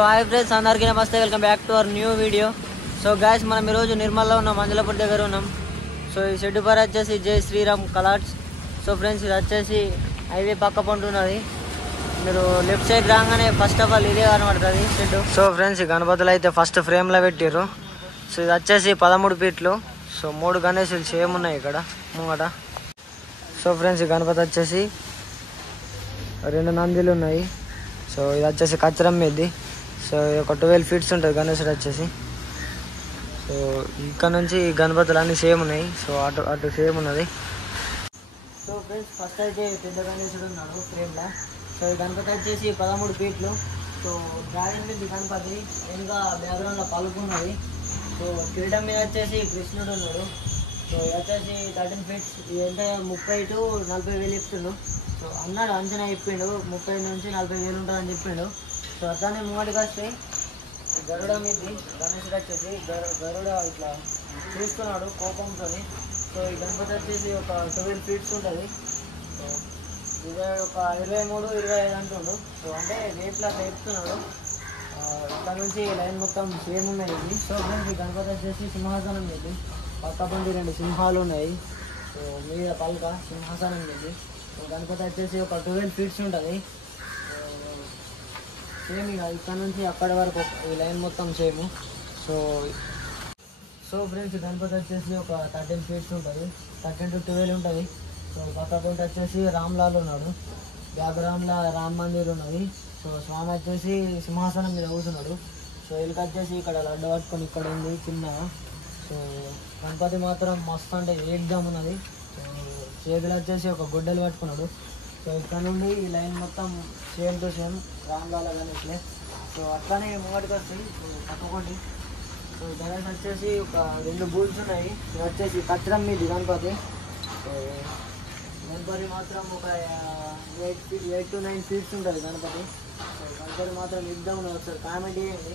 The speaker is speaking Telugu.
హాయ్ ఫ్రెండ్స్, అందరికీ నమస్తే. Welcome back to our new video. So guys, మనం ఈరోజు నిర్మల్లో ఉన్నాం, మంజులపూర్ దగ్గర ఉన్నాం. సో ఈ షెడ్ పర్ వచ్చేసి జై శ్రీరామ్ కలాట్స్. సో ఫ్రెండ్స్, ఇది వచ్చేసి హైవే పక్క పంట ఉన్నది. మీరు లెఫ్ట్ సైడ్ రాగానే ఫస్ట్ ఆఫ్ ఆల్ ఇదే కనబడుతుంది షెడ్. సో ఫ్రెండ్స్, ఈ గణపతులు అయితే ఫస్ట్ ఫ్రేమ్లో పెట్టారు. సో ఇది వచ్చేసి 13 ఫీట్లు. సో 3 గణేశులు సేమ్ ఉన్నాయి ఇక్కడ ముంగట. సో ఫ్రెండ్స్, ఈ గణపతి వచ్చేసి 2 నందిలు ఉన్నాయి. సో ఇది వచ్చేసి కచ్చరం మీది. సో ఒక 12 ఫీట్స్ ఉంటుంది గణేశుడు వచ్చేసి. సో ఇక్కడ నుంచి గణపతులు అన్నీ సేమ్ ఉన్నాయి. సో అటు సేమ్ ఉన్నది. సో ఫ్రెండ్స్, ఫస్ట్ అయితే పెద్ద గణేశుడు ఉన్నాడు ఫ్రేమ్లో. సో ఈ గణపతి వచ్చేసి 13 ఫీట్లు. సో డ్రాయింగ్ మీద గణపతి ఇంకా బ్యాక్గ్రౌండ్లో పలుకున్నది. సో కిరీటం మీద వచ్చేసి కృష్ణుడు ఉన్నాడు. సో ఇది వచ్చేసి 13 ఫీట్స్. ఇది ఎంత 30 to 40 వేలు చెప్తుండు. సో అన్నాడు, అంచనా చెప్పిండు 30 నుంచి 40 వేలు ఉంటుందని చెప్పిండు. సో అట్లానే ముంగటికి వస్తే గరుడ మీది గణేశుడు వచ్చేసి గరుడ ఇట్లా చూస్తున్నాడు కోపంతో. సో ఈ గణపతి వచ్చేసి ఒక 12 ఫీట్స్ ఉంటుంది. సో ఇది ఒక 23-25 అంటుండు. సో అంటే రేట్లో అట్లా చెప్తున్నాడు. ఇక్కడ నుంచి లైన్ మొత్తం సేమ్ ఉన్నాయి ఇది. సో ఫ్రెండ్స్, ఈ గణపతి వచ్చేసి సింహాసనం మీది. పక్క పండి 2 సింహాలు ఉన్నాయి. సో మీద పలక సింహాసనం మీది. సో గణపతి వచ్చేసి ఒక 12 ఫీట్స్ ఉంటుంది. సేమ్ ఇక ఇక్కడ నుంచి అక్కడి వరకు ఈ లైన్ మొత్తం సేమ్. సో ఫ్రెండ్స్, గణపతి వచ్చేసి ఒక 13 ఫీట్స్ ఉంటుంది. 13 to 12 ఉంటుంది. సో పక్క పంట వచ్చేసి రామ్లాల్ ఉన్నాడు. బ్యాక్గ్రౌండ్లో రామ్ మందిర్ ఉన్నది. సో స్వామి వచ్చేసి సింహాసనం మీద కూర్చున్నాడు. సో వీళ్ళకి వచ్చేసి ఇక్కడ లడ్డు పట్టుకొని ఇక్కడ ఉంది చిన్న. సో గణపతి మాత్రం మస్తు అంటే ఏకదమ్ ఉన్నది. సో చేతులు వచ్చేసి ఒక గొడ్డలు పట్టుకున్నాడు. సో ఇక్కడ నుండి ఈ లైన్ మొత్తం సేమ్ టు సేమ్ రామ్లాల గణేష్లే. సో అట్లానే ముంగటికి వస్తాయి. సో తప్పకోండి. సో గణేష్ వచ్చేసి ఒక 2 బూల్స్ ఉన్నాయి. ఇది వచ్చేసి కచ్చరం మీది గణపతి. సో గణపతి మాత్రం ఒక 8 to 9 ఫీట్స్ ఉంటుంది గణపతి. సో గణపతి మాత్రం యుద్ధం ఉన్నది. ఒకసారి కామెంట్ చేయండి.